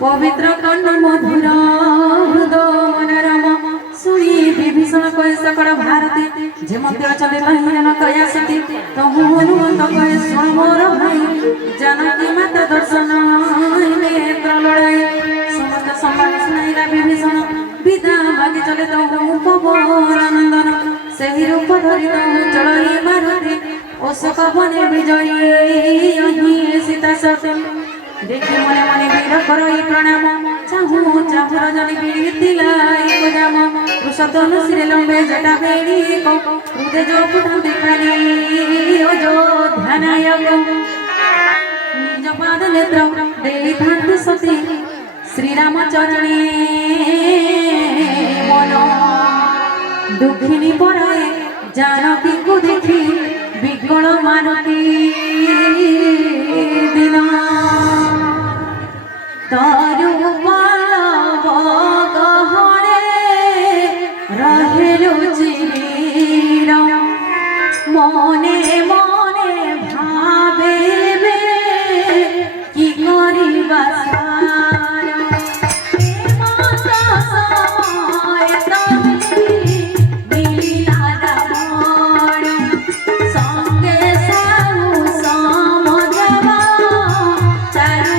पवित्र कर्ण मधुर हृद मनोरम सुनी विभीषण कहे सकल भारती जेमते अचले हिरण कया सती तहु हनुमंत कहे सुन मोर भाई जानकी माता दर्शन नेत्र लड़ाई समस्त संवाद सुनाइला विभीषण विदा मागे चले तहु पवन नंदन सही रूप धरि तहु चलई मारुति अशोक बने विजयी अहि सीता सती देखी मने मने वीर करई प्रणाम चाहू चाहू रजनी बीतिलाई गोजाम वृषधनु सिरे लंबे जटा बेड़ी को हृदय जो पुटु दिखाली ओ जो ध्यानायक निज पाद नेत्र देई थांतु सती श्री राम चरणे मन दुखिनी पराए जानकी को देखी विकल मारुति दिन तारु पालव गहणे रहेलु चिर मने मने भावेबे कि करिबा सार समय तभी मिलिला रावण संगे साहु समझवा चारु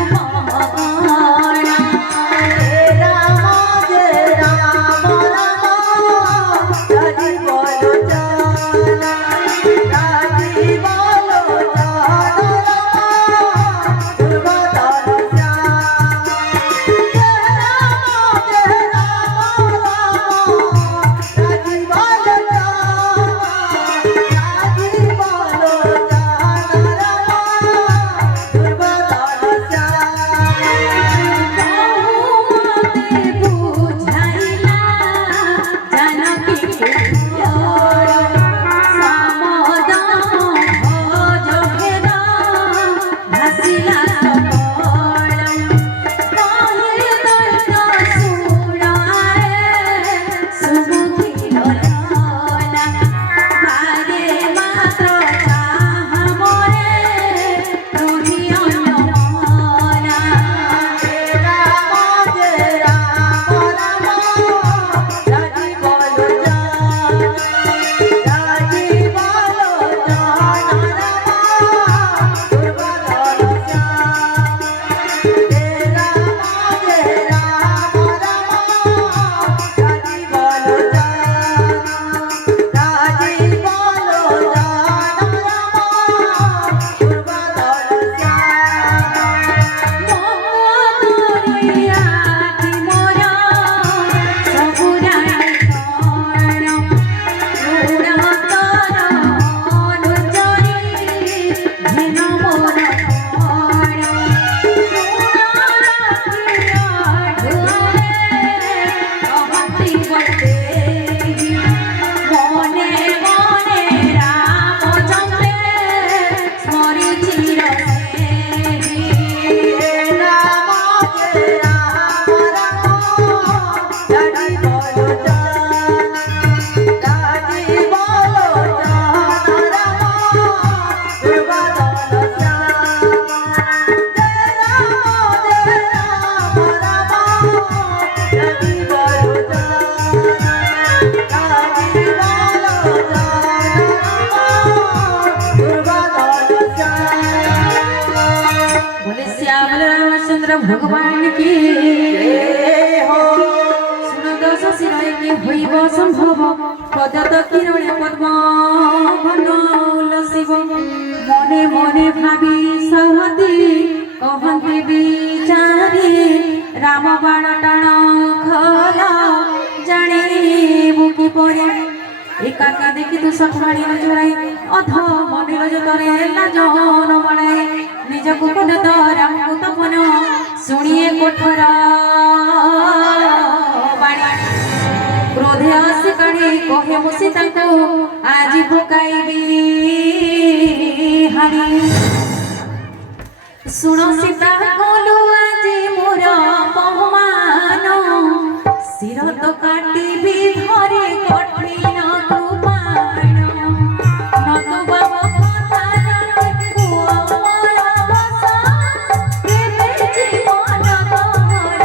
भगवान की हो सुनद शशिरय की होइब संभव पदत किरण पद्म भंडल शिव मने मने भावी सहती कहंती विचारी राम बाण टाण खल जाने बुकी परे एकाका देखी तू सखमाणी जोड़ाई अध मनिल जतरे लाजन बड़ाई निज कुकुन तो राम को तपन सुनिए कोठर बाणी क्रोधे आसी काढ़ी कहे मु सीता को आज भोकाइबी हारी सुन सीता कोलु आज मोर अपमान सिर तो काटिबी धरे कठिन कृपाण नतु बाबा कथा राखु अमर बसा केबे जीवन तोहर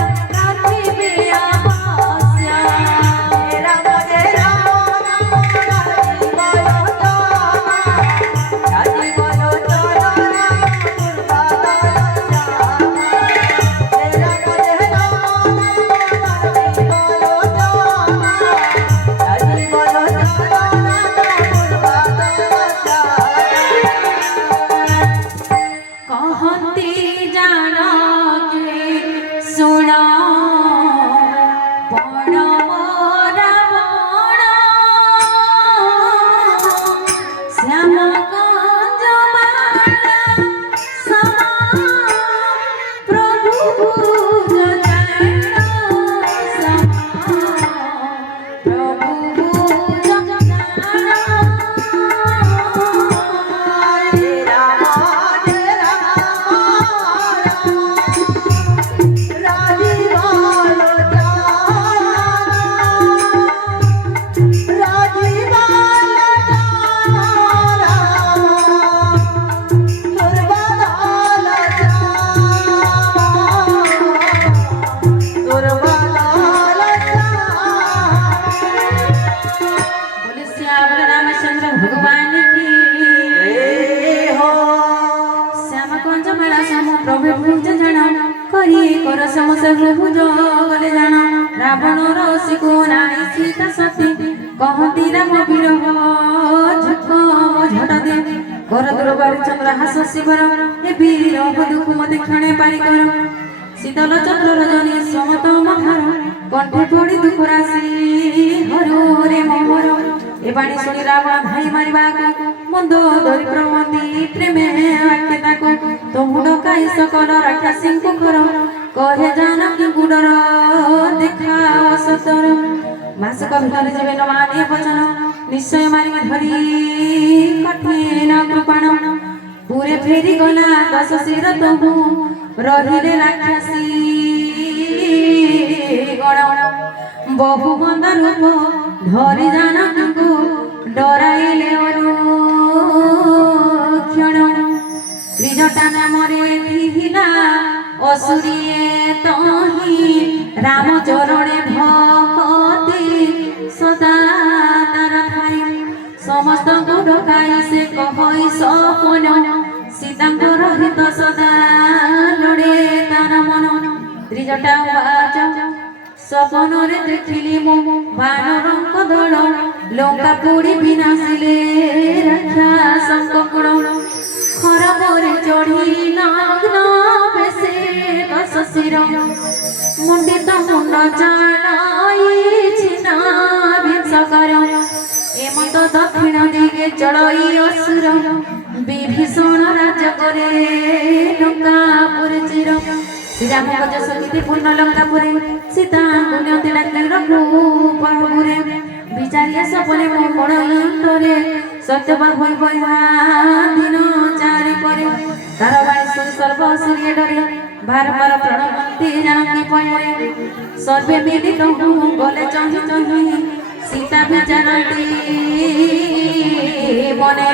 करी कर समसे भुज गले जान रावण रसिको नाई सीता सती कहती राम विरह झुक झट दे कर दुर्बारी चंद्र हास शिवर हे वीर दुख मते क्षणे पारी कर शीतल चंद्र रजनी समत मधार कंठे पड़ी दुख राशि हरो रे मोहर ए बाणी सुनी रावण धाई मारिबा मंद धरी प्रवंती प्रेमे आख्यता को तो मुंड काई सकल राक्षसी कुखर कहे जानकी गुडर देखा सतर मासक भितर जीवे न मानिए वचन निश्चय मारी धरी कठिन कृपाण पूरे फेरी गला दश शिर तहु रहिले राक्षसी गण बहु मंद रूप धरी जानकी को डराइले अनुक्षण त्रिजटा नामरे थिला असुरिए तही राम चरणे भक्ति सदा तार थाई समस्त डकाई से कहई सपन सीतांकर हित सदा लड़े तार मन त्रिजटा वाच सपन रे देखिली मो वानरंक दल लंका पोड़ी विनाशिले राक्षसंक कुल खरबरे चढ़ी नग्न बेसे दश शिर मुंडित मुंड चढ़ाई छिना भिंसकर एमत दक्षिण दिगे चढ़ई असुर विभीषण राज करे लंकापुर चिर श्रीराम भज सखी पूर्ण लंकापुरे सीता गुण्यते डाकले रघुपुरे विचारिया सपने मो बड़ अंतरे सत्यवा होई बया दिन चारि परे तार बाईश्वर सर्व सूर्य डरे भार भार प्रणवंती जानकी पयरे सर्वे मिलित गले चही चही सीता विचारती मने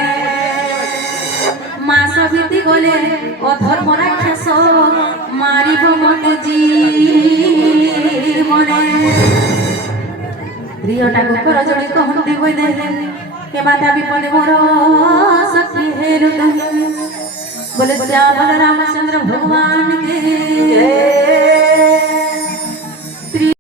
मास भीति गले अधर्म राक्षस मारिब मते जीवने प्रियटा गोकर जोड़ी कहते कोई दे के माता विपदे मोर सखी हेरु बोले श्यामल रामचंद्र भगवान के